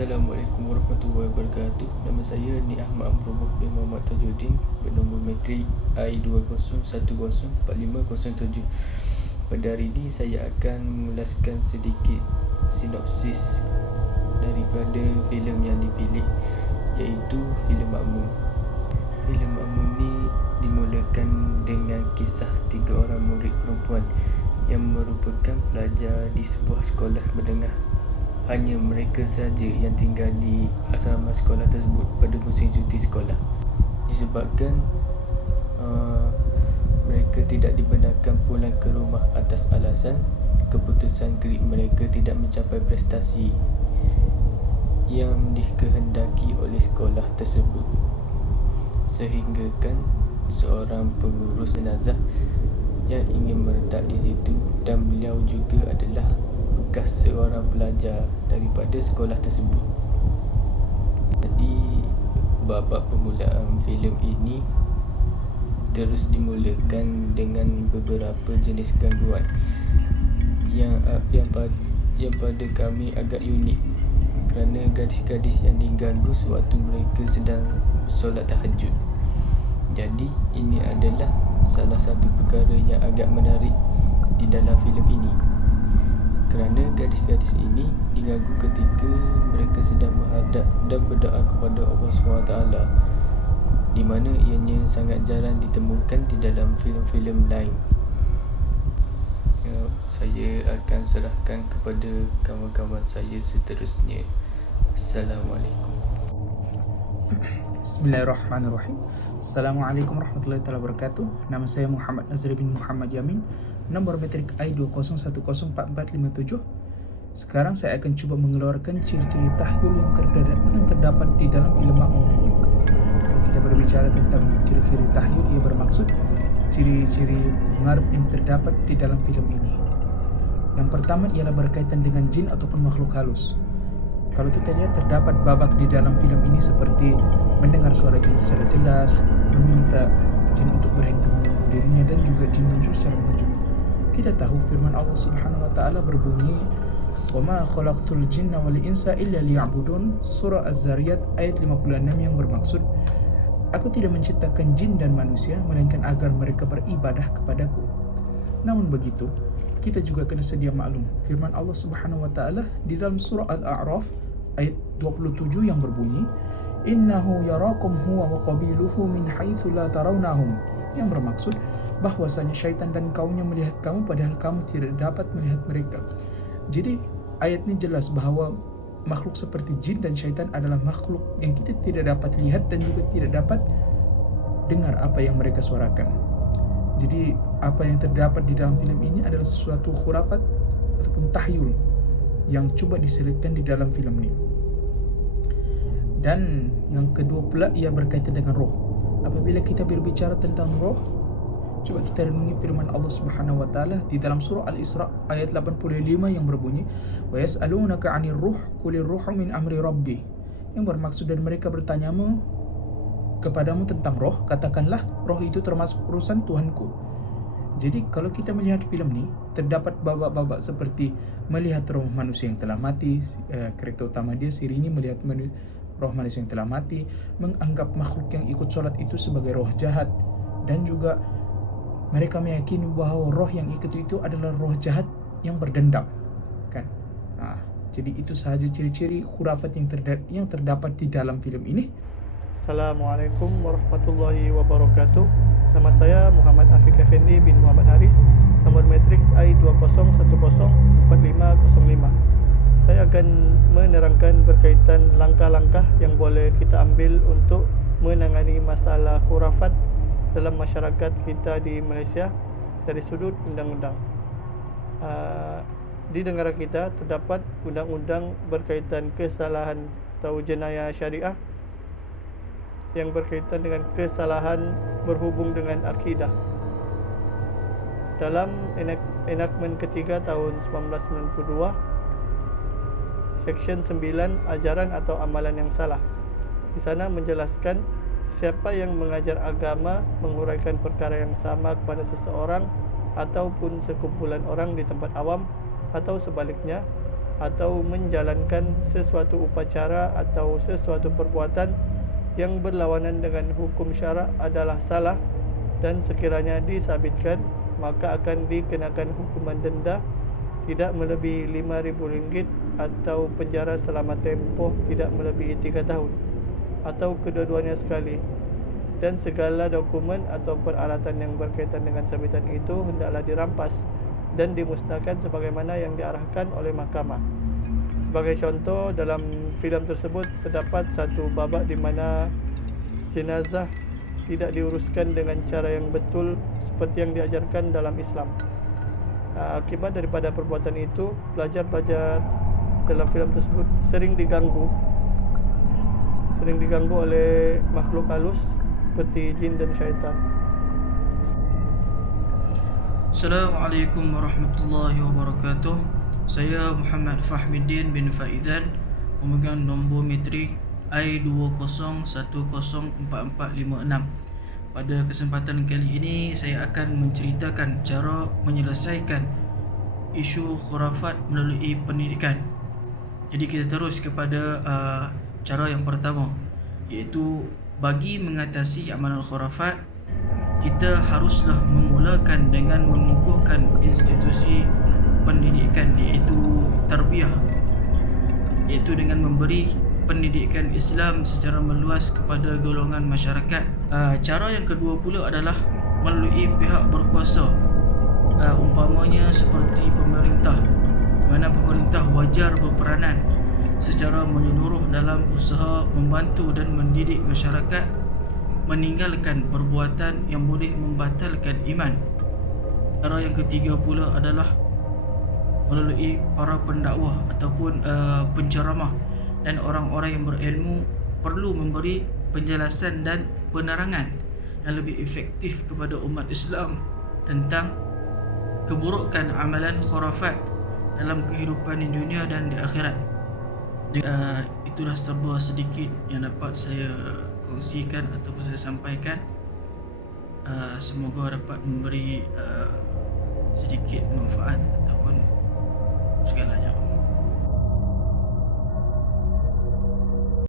Assalamualaikum warahmatullahi wabarakatuh. Nama saya Ni Ahmad Amroboh bin Muhammad Tajuddin, bernombor matrik I20104507. Pada hari ini saya akan mengulaskan sedikit sinopsis daripada filem yang dipilih, iaitu filem Makmum. Filem Makmum ni dimulakan dengan kisah 3 orang murid perempuan yang merupakan pelajar di sebuah sekolah menengah. Hanya mereka sahaja yang tinggal di asrama sekolah tersebut pada musim cuti sekolah. Disebabkan mereka tidak dibenarkan pulang ke rumah atas alasan keputusan grade mereka tidak mencapai prestasi yang dikehendaki oleh sekolah tersebut. Sehingga kan seorang pengurus jenazah yang ingin meletak di situ, dan beliau juga adalah bekas seorang pelajar daripada sekolah tersebut. Jadi babak permulaan filem ini terus dimulakan dengan beberapa jenis gangguan yang pada kami agak unik, kerana gadis-gadis yang diganggu sewaktu mereka sedang solat tahajud. Jadi ini adalah salah satu perkara yang agak menarik di dalam filem ini, kerana gadis-gadis ini diganggu ketika mereka sedang menghadap dan berdoa kepada Allah SWT, di mana ianya sangat jarang ditemukan di dalam filem-filem lain. Saya akan serahkan kepada kawan-kawan saya seterusnya. Assalamualaikum. Bismillahirrahmanirrahim. Assalamualaikum warahmatullahi wabarakatuh. Nama saya Muhammad Nazri bin Muhammad Yamin, nombor matrik I20104457. Sekarang saya akan cuba mengeluarkan ciri-ciri tahyul yang terdapat di dalam filem Makmum. Kalau kita berbicara tentang ciri-ciri tahyul, ia bermaksud ciri-ciri pengaruh yang terdapat di dalam filem ini. Yang pertama ialah berkaitan dengan jin ataupun makhluk halus. Kalau kita lihat, terdapat babak di dalam filem ini seperti mendengar suara jin secara jelas, meminta jin untuk berhenti mengganggu dirinya, dan juga jin muncul secara mengejut. Kita tahu firman Allah Subhanahu wa taala berbunyi, "Wa ma khalaqtul jinna wal insa illa liya'budun." Surah Az-Zariyat ayat 56, yang bermaksud, "Aku tidak menciptakan jin dan manusia melainkan agar mereka beribadah kepadaku." Namun begitu, kita juga kena sedia maklum firman Allah Subhanahu wa taala di dalam surah Al-A'raf ayat 27 yang berbunyi, "Innahu yarakum huwa wa qabiluhu min haitsu la tarawnahum." Yang bermaksud bahwasanya syaitan dan kaumnya melihat kamu padahal kamu tidak dapat melihat mereka. Jadi ayat ini jelas bahawa makhluk seperti jin dan syaitan adalah makhluk yang kita tidak dapat lihat dan juga tidak dapat dengar apa yang mereka suarakan. Jadi apa yang terdapat di dalam filem ini adalah sesuatu khurafat ataupun tahyul yang coba diselipkan di dalam filem ini. Dan yang kedua pula, ia berkaitan dengan roh. Apabila kita berbicara tentang roh, coba kita renungi firman Allah Subhanahu wa taala di dalam surah Al-Isra ayat 85 yang berbunyi, "Wa yas'alunaka 'anir ruh qulir ruhu min amri rabbi." Yang bermaksud, dan mereka bertanyamu kepadamu tentang roh, katakanlah roh itu termasuk urusan Tuhanku. Jadi kalau kita melihat filem ni, terdapat babak-babak seperti melihat roh manusia yang telah mati. Karakter utama dia, Siri, ini melihat roh manusia yang telah mati, menganggap makhluk yang ikut solat itu sebagai roh jahat, dan juga mereka meyakini bahawa roh yang ikut itu adalah roh jahat yang berdendam, kan? Jadi itu sahaja ciri-ciri khurafat yang terdapat di dalam filem ini. Assalamualaikum warahmatullahi wabarakatuh. Nama saya Muhammad Afiq Effendi bin Muhammad Haris, nomor matrik I20104505. Saya akan menerangkan berkaitan langkah-langkah yang boleh kita ambil untuk menangani masalah khurafat dalam masyarakat kita di Malaysia dari sudut undang-undang. Di negara kita terdapat undang-undang berkaitan kesalahan atau jenayah syariah yang berkaitan dengan kesalahan berhubung dengan akidah. Dalam enakmen ketiga tahun 1992, Seksyen 9, ajaran atau amalan yang salah. Di sana menjelaskan siapa yang mengajar agama, menguraikan perkara yang sama kepada seseorang ataupun sekumpulan orang di tempat awam, atau sebaliknya, atau menjalankan sesuatu upacara atau sesuatu perbuatan yang berlawanan dengan hukum syarak adalah salah dan sekiranya disabitkan maka akan dikenakan hukuman denda tidak melebihi RM5,000 atau penjara selama tempoh tidak melebihi 3 tahun atau kedua-duanya sekali, dan segala dokumen atau peralatan yang berkaitan dengan sabitan itu hendaklah dirampas dan dimusnahkan sebagaimana yang diarahkan oleh mahkamah. Sebagai contoh, dalam filem tersebut terdapat satu babak di mana jenazah tidak diuruskan dengan cara yang betul seperti yang diajarkan dalam Islam. Akibat daripada perbuatan itu, pelajar-pelajar dalam filem tersebut sering diganggu oleh makhluk halus seperti jin dan syaitan. Assalamualaikum warahmatullahi wabarakatuh. Saya Muhammad Fahmiddin bin Faizan, memegang nombor metrik I20104456. Pada kesempatan kali ini saya akan menceritakan cara menyelesaikan isu khurafat melalui pendidikan. Jadi kita terus kepada cara yang pertama, iaitu bagi mengatasi amalan khurafat, kita haruslah memulakan dengan mengukuhkan institusi pendidikan, iaitu tarbiyah, iaitu dengan memberi pendidikan Islam secara meluas kepada golongan masyarakat. Cara yang kedua pula adalah melalui pihak berkuasa, umpamanya seperti pemerintah, mana pemerintah wajar berperanan secara menyeluruh dalam usaha membantu dan mendidik masyarakat meninggalkan perbuatan yang boleh membatalkan iman. Cara yang ketiga pula adalah melalui para pendakwah ataupun penceramah dan orang-orang yang berilmu perlu memberi penjelasan dan penerangan yang lebih efektif kepada umat Islam tentang keburukan amalan khurafat dalam kehidupan di dunia dan di akhirat. Itulah sebuah sedikit yang dapat saya kongsikan ataupun saya sampaikan. Semoga dapat memberi sedikit manfaat ataupun segalanya.